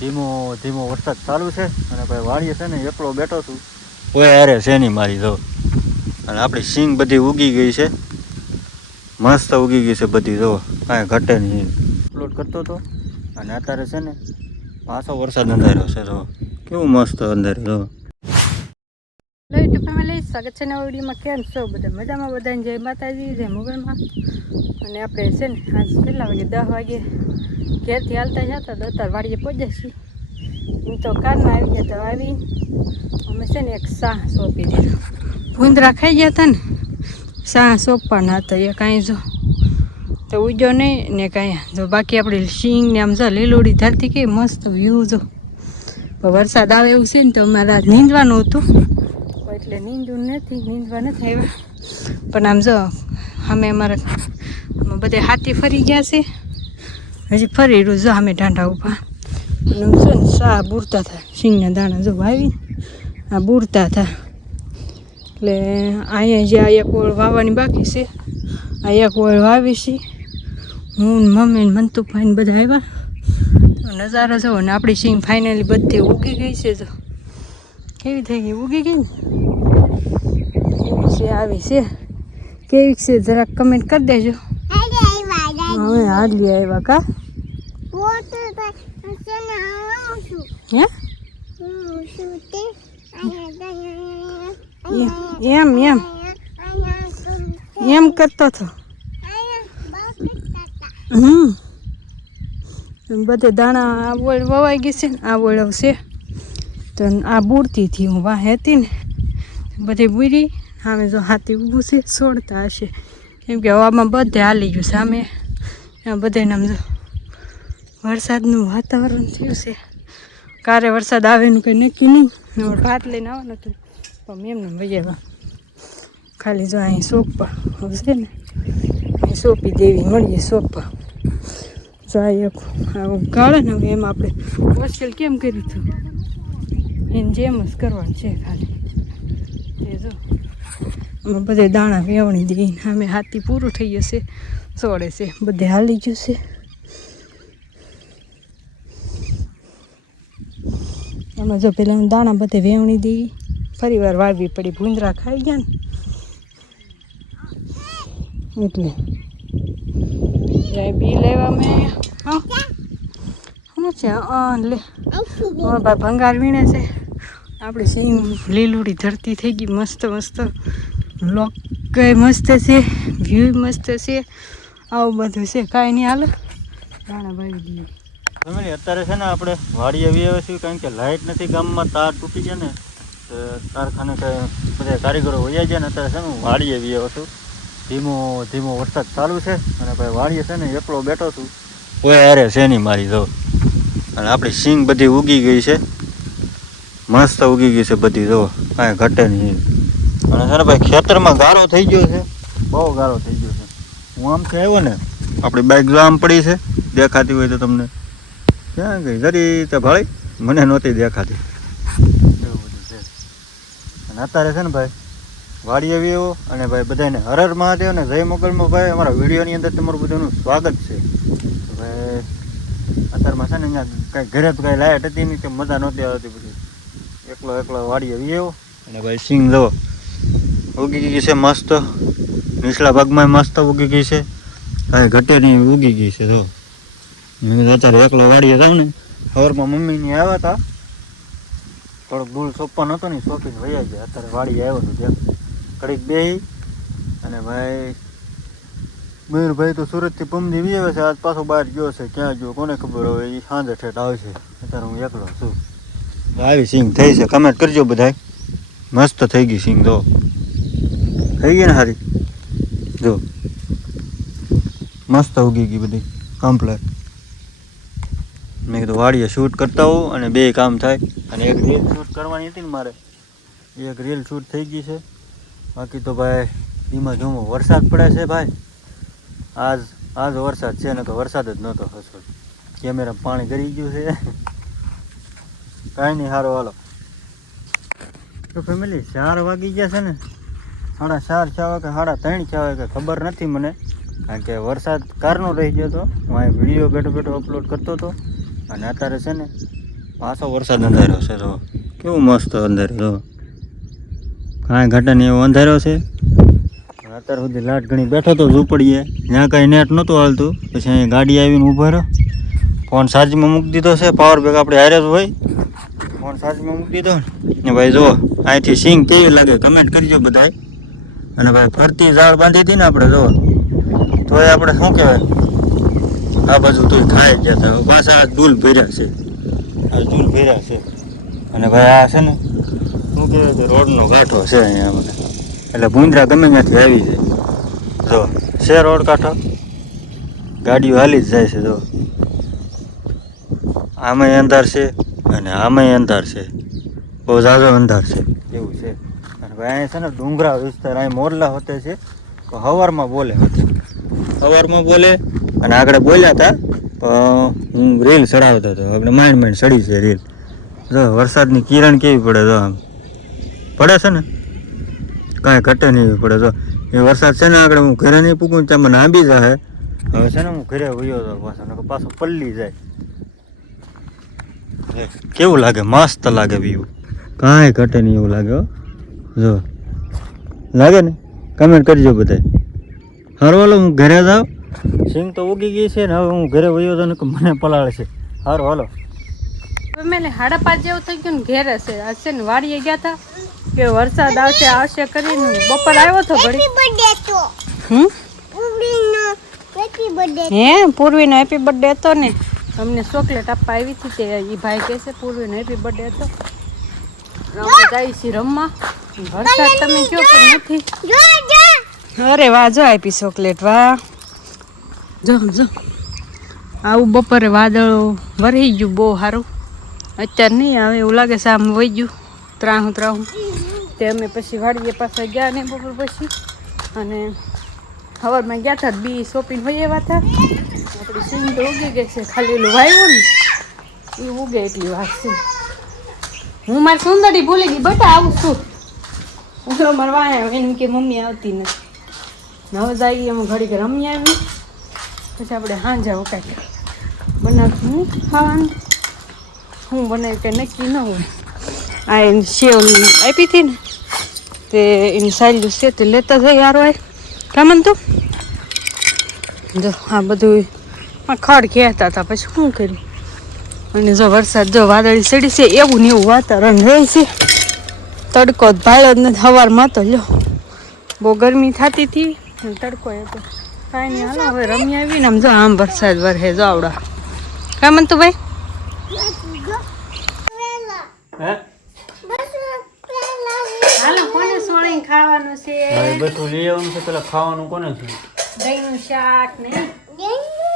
ધીમો ધીમો વરસાદ ચાલુ છે અને ભાઈ વાડીએ છે ને એકલો બેઠો છું. કોઈ અરે છે નહીં મારી જો. અને આપણી સિંગ બધી ઉગી ગઈ છે, મસ્ત ઉગી ગઈ છે બધી જો, કાંઈ ઘટે નહીં. અપલોડ કરતો હતો અને અત્યારે છે ને પાછો વરસાદ અંધાર્યો છે જો, કેવું મસ્ત અંધાર્યો જો. યુટ્યુબ ફેમિલી, સ્વાગત છે નવા વિડીયોમાં. કેમ છો બધા? મજામાં? બધાને જય માતાજી, જય મોગલમાં. અને આપણે છે ને આજ કેટલા વાગે 10 વાગે ઘેરથી હાલતા જતા તો અત્યારે વાડીએ પહોંચ્યા છીએ. હું તો કારમાં આવી ગયા તો આવી અમે છે ને એક શાહ સોંપી દીધો. ભૂંદરા ખાઈ ગયા હતા ને, શાહ સોંપવાના હતા. એ કાંઈ જો તો ઉજ્યો નહીં ને કાંઈ જો, બાકી આપણે શીંગ ને આમ જો લીલોડી ધરતી કે મસ્ત વ્યૂ જો. વરસાદ આવે એવું છે ને તો અમારે નીંદવાનું હતું એટલે નીંદવું નથી, નીંદવા નથી આવ્યા. પણ આમ જો અમે અમારા બધે હાથી ફરી ગયા છે, હજી ફરી રહ્યું જો અમે ઢાંઢા ઊભા. અને આમ છે ને શાહ બુરતા હતા, શીંગના દાણા જો વાવી આ બુરતા હતા. એટલે અહીંયા જે આ એક ઓળ વાવવાની બાકી છે, આ એક ઓળ વાવી છે. હું મમ્મી ને મંતુભાઈ ને બધા આવ્યા. નજારો જો ને આપણી શીંગ ફાઇનલી બધી ઉગી ગઈ છે જો. કેવી થઈ ગઈ? ઉગી ગઈ ને કેવી છે, આવી છે કેવી છે જરાક કમેન્ટ કરી દેજો. હવે હાલી આવ્યા કા હે એમ એમ એમ કરતો હતો. બધે દાણા આ વોળ વવાઈ ગઈ છે ને, આ વોળ છે તો આ બુરતીથી હું વાહ હતી ને બધી બુરી. સામે જો હાથી ઊભું છે, છોડતા હશે કેમ કે હવામાં બધે હાલી ગયું સામે. બધે આમ જો વરસાદનું વાતાવરણ થયું છે. ક્યારે વરસાદ આવેનું કંઈ નક્કી નહીં. ભાત લઈને આવવાનું હતું પણ એમને વૈયા ખાલી જો અહીં સોંપા છે ને, અહીં સોંપી દેવી મળીએ સોંપા. જો આ એક ગાળે ને એમાં આપણે હોસ્ટેલ કેમ કર્યું હતું એને જેમ જ કરવાનું છે ખાલી. એ જો અમે બધે દાણા વેવણી દઈને અમે હાથી પૂરું થઈ જશે, સોડે છે બધે હાલી ગયું છે. અમે જો પેલા દાણા બધે વેવણી દઈ ફરી વાર વાવી પડી. ભૂંદરા ખાઈ ગયા ને એટલે બી લેવા મેં શું છે લે ભાઈ ભંગાર વીણે છે. આપણે સિંગ લીલુડી ધરતી થઈ ગઈ મસ્ત મસ્ત. લોક કઈ મસ્ત છે, વ્યૂ મસ્ત છે, આવું બધું છે. કાંઈ નહીં હાલે દાણા વાવી દઈએ. ફેમિલી અત્યારે છે ને આપણે વાડીએ આવી આવ્યા છીએ, કારણ કે લાઇટ નથી ગામમાં, તાર તૂટી ગયા ને કારખાને બધા કારીગરો વયા ગયા ને અત્યારે છે ને હું વાડીએ આવી આવ્યો છું. ધીમો ધીમો વરસાદ ચાલુ છે અને ભાઈ વાડીએ છે ને એકલો બેઠો છું. કોઈ અરે છે નહીં મારી જો. અને આપણી સિંગ બધી ઉગી ગઈ છે, મસ્ત ઉગી ગઈ છે બધી જો, કાંઈ ઘટે નહીં. અને છે ને ભાઈ ખેતરમાં ગારો થઈ ગયો છે, બહુ ગારો થઈ ગયો છે. હું આમથી આવ્યો ને આપણી બાઇક જો આમ પડી છે, દેખાતી હોય તો તમને. ક્યાં ગઈ જરી તો ભાઈ મને નહોતી દેખાતી. એવું બધું છે. અને અત્યારે છે ને ભાઈ વાડી આવી એવો અને ભાઈ બધાને હર હર મહાદેવ ને જય મોગલમાં. ભાઈ અમારા વિડીયોની અંદર તમારું બધાનું સ્વાગત છે. ભાઈ અત્યારમાં છે ને અહીંયા કાંઈ ઘરે તો કાંઈ લાઇટ હતી નહીં, કે મજા નહોતી આવતી. બધી એકલો એકલો વાડી આવી એવો. અને ભાઈ સિંગ જો ઉગી ગઈ છે મસ્ત, નીચલા ભાગમાં મસ્ત ઉગી ગઈ છે, કાંઈ ઘટે નહીં ઉગી ગઈ છે જો. અત્યારે એકલો વાડીએ જાઉં ને, સવારમાં મમ્મીની આવ્યા હતા, થોડોક દૂર સોંપવાનો હતો ને, સોંપીને વયા ગયા. અત્યારે વાડીએ આવ્યો હતો ત્યાં ઘડીક બેહી. અને ભાઈ મયુરભાઈ તો સુરતથી પમદી વી આવે છે, આજ પાછો બહાર ગયો છે. ક્યાં ગયો કોને ખબર, હવે એ સાંજે ઠેઠ આવશે. અત્યારે હું એકલો છું. આવી સિંગ થઈ છે, કમેન્ટ કરજો બધાય. મસ્ત થઈ ગઈ સિંગ જો, થઈ ગઈ ને સારી જો, મસ્ત ઉગી ગઈ બધી કમ્પ્લેટ. મેં કીધું વાડીએ શૂટ કરતા હોઉં અને બે કામ થાય. અને એક રીલ શૂટ કરવાની હતી ને મારે, એક રીલ શૂટ થઈ ગઈ છે. બાકી તો ભાઈ એમાં જોવો વરસાદ પડે છે ભાઈ. આજ વરસાદ છે ને, તો વરસાદ જ નહોતો હસો. કેમેરામાં પાણી ગરી ગયું છે. કાંઈ નહીં, સારું હાલો. તો ફેમિલી 4 વાગી ગયા છે ને, 4:30 થયા કે 3:30 થયા કે ખબર નથી મને, કારણ કે વરસાદ કારનો રહી ગયો હતો. હું અહીં વિડીયો બેઠો બેઠો અપલોડ કરતો હતો. અને અત્યારે છે ને પાછો વરસાદ અંધાર્યો છે જો કેવું મસ્ત અંધાર્યો જો કાંઈ ઘટે નહીં એવો અંધાર્યો છે. અત્યાર સુધી લાટ ઘણી બેઠો તો ઝૂંપડીએ ત્યાં કાંઈ નેટ નહોતું હાલતું. પછી અહીં ગાડી આવીને ઊભો રહ્યો, ફોન ચાર્જમાં મૂકી દીધો છે. પાવર બેગ આપણે હારે જ હોય, ફોન ચાર્જમાં મૂકી દીધો ને ભાઈ જો અહીંથી સિંગ કેવી લાગે કમેન્ટ કરજો બધાય. અને ભાઈ ફરતી ઝાડ બાંધી હતી ને આપણે જો તો એ આપણે શું કહેવાય આ બાજુ તો ખાઈ ગયા હતા. પાછા દૂલ ભર્યા છે, આ દૂલ ભર્યા છે. અને ભાઈ આ છે ને શું કહેવાય કે રોડનો ગાંઠો છે અહીંયા મને, એટલે ભૂંદરા ગમે ત્યાંથી આવી છે. જો છે રોડ કાંઠો, ગાડીઓ હાલી જ જાય છે. જો આમાંય અંધાર છે અને આમાંય અંધાર છે, બહુ ઝાઝો અંધાર છે એવું છે. અને ભાઈ અહીંયા છે ને ડુંગરા વિસ્તાર, અહીં મોરલા હોતે છે તો સવારમાં બોલે હોતે, સવારમાં બોલે. અને આગળ બોલ્યા હતા હું રીલ ચડાવતો હતો, આપણે માંડ ચડી છે રીલ. જો વરસાદની કિરણ કેવી પડે, જો આમ પડે છે ને કાંઈ ઘટે નહીં એવી પડે. જો એ વરસાદ છે ને આગળ હું ઘરે નહીં પૂગું ત્યાં મને આંબી જાય. હવે છે ને હું ઘરે વયો હતો પાછો પલ્લી જાય. કેવું લાગે, મસ્ત લાગે વ્યૂ, કાંઈ ઘટે નહીં એવું લાગે. જો લાગે ને કમેન્ટ કરજો બધાય. હારું હાલો હું ઘરે જાઉં, સિંગ તો ઉગી ગઈ છે ને હવે હું ઘરે વયો જાઉં ને મને પલાળે છે. હારું હાલો. મેં 5:30 જેવું થઈ ગયું ને ઘેરે છે. આજ છે ને વાડીએ ગયા હતા કે વરસાદ આવશે કરીને બપોર આવ્યો હતો ઘડી. હે પૂર્વીનો હેપી બર્થડે હતો ને, અમને ચોકલેટ આપવા આવી હતી તે એ ભાઈ કહે છે પૂર્વીનો હેપી બર્થડે હતો. અમે જઈએ છીએ રમવા. વરસાદ તમે કયો પણ નથી. અરે વાહ જો આપી ચોકલેટ, વાહ જો જો આવું બપોરે વાદળ વરહી ગયું બહુ સારું. અત્યારે નહીં આવે એવું લાગે છે, આમ વહી ગયું ત્રાહું તે. અમે પછી વાડીએ પાછા ગયા ને બપોર પછી, અને સવારમાં ગયા હતા બી શોપિંગ હોય એવા હતા. આપણી સિંગ તો ઉગી ગઈ છે, ખાલી એલું વાવ્યું ને એ ઉગે એટલી વાત છે. હું મારી સુંદરી ભૂલી ગઈ, બટા આવું છું હું મારે વાયા એમ કે મમ્મી આવતી નથી. હવે જઈએ અમે ઘડીક રમી આવી, પછી આપણે સાંજે કાંઈક બનાવશું ખાવાનું. હું બનાવ્યું કંઈ નક્કી ન હોય. આ એની સેવ આપી હતી ને તે એની સાયલું છે તે લેતા જાય યાર હોય કામન. તો જો આ બધું ખડ કહેતા હતા, પછી શું કર્યું. અને જો વરસાદ જો વાદળી ચડી છે એવું ને એવું વાતાવરણ રહે છે. તડકો ભાળ્યો જ નથી સવારમાં તો લ્યો બહુ ગરમી થતી હતી અને તડકો હતો. કાંઈ નહીં હાલો હવે રમી આવીને આમ જો આમ વરસાદ વરસે જો આવડા કામન. તો ભાઈ હાલો કોને સોળી ખાવાનું છે? બધું લઈ આવવાનું છે. પેલા ખાવાનું કોને છે? દહીંનું શાક ને.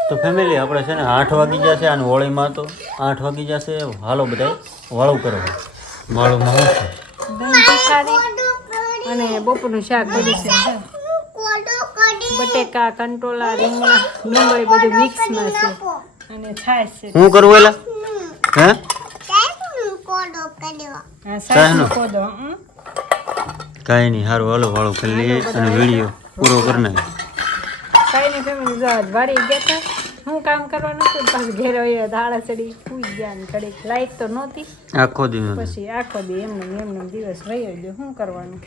તો ફેમિલી આપણે છે ને 8 વાગી જશે અને હોળીમાં તો 8 વાગી જશે. હાલો બધા વાળું કરવા. વાળુંમાં શું છે? દહીં તીખારી અને બપોરનું શાક બધું છે. બટેકા, કંટોલા, રીંગણા, ડુંગળી બધું મિક્સમાં છે અને છાશ છે. શું કરવું એલા? હે હા સાસનો કોદો. કાંઈ નહીં, સારું હાલો વાળું કરી લઈએ અને વિડીયો પૂરો કરી નાખીએ. કાંઈ નહીં ફેમિલી જો આજ વાડી ગયા હતા. હું કામ કરવાનું હતું પાછું ઘેર આવ્યા ધાડા ચડી સૂઈ ગયા ને ઘડીક લાઈટ તો નહોતી. આખો દિવસ પછી આખો દી એમને દિવસ વહી ગયો. શું કરવાનું,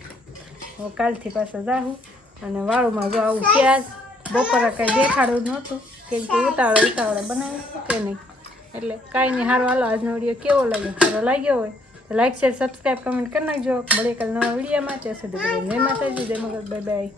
હું કાલથી પાછા જાઉં. અને વાળુમાં જો આવું પ્યાજ બપોરે કાંઈ દેખાડવું નહોતું કેમ કે ઉતાવળે બનાવ્યું કે નહીં. એટલે કાંઈ નહીં, સારું હાલો આજનો વિડીયો કેવો લાગ્યો, સારો લાગ્યો હોય તો લાઈક શેર સબસ્ક્રાઈબ કમેન્ટ કરી નાખજો. મળીએ કાલે નવા વિડીયોમાં. ત્યાં સુધી જય માતાજી, જય મગર, બાય બાય.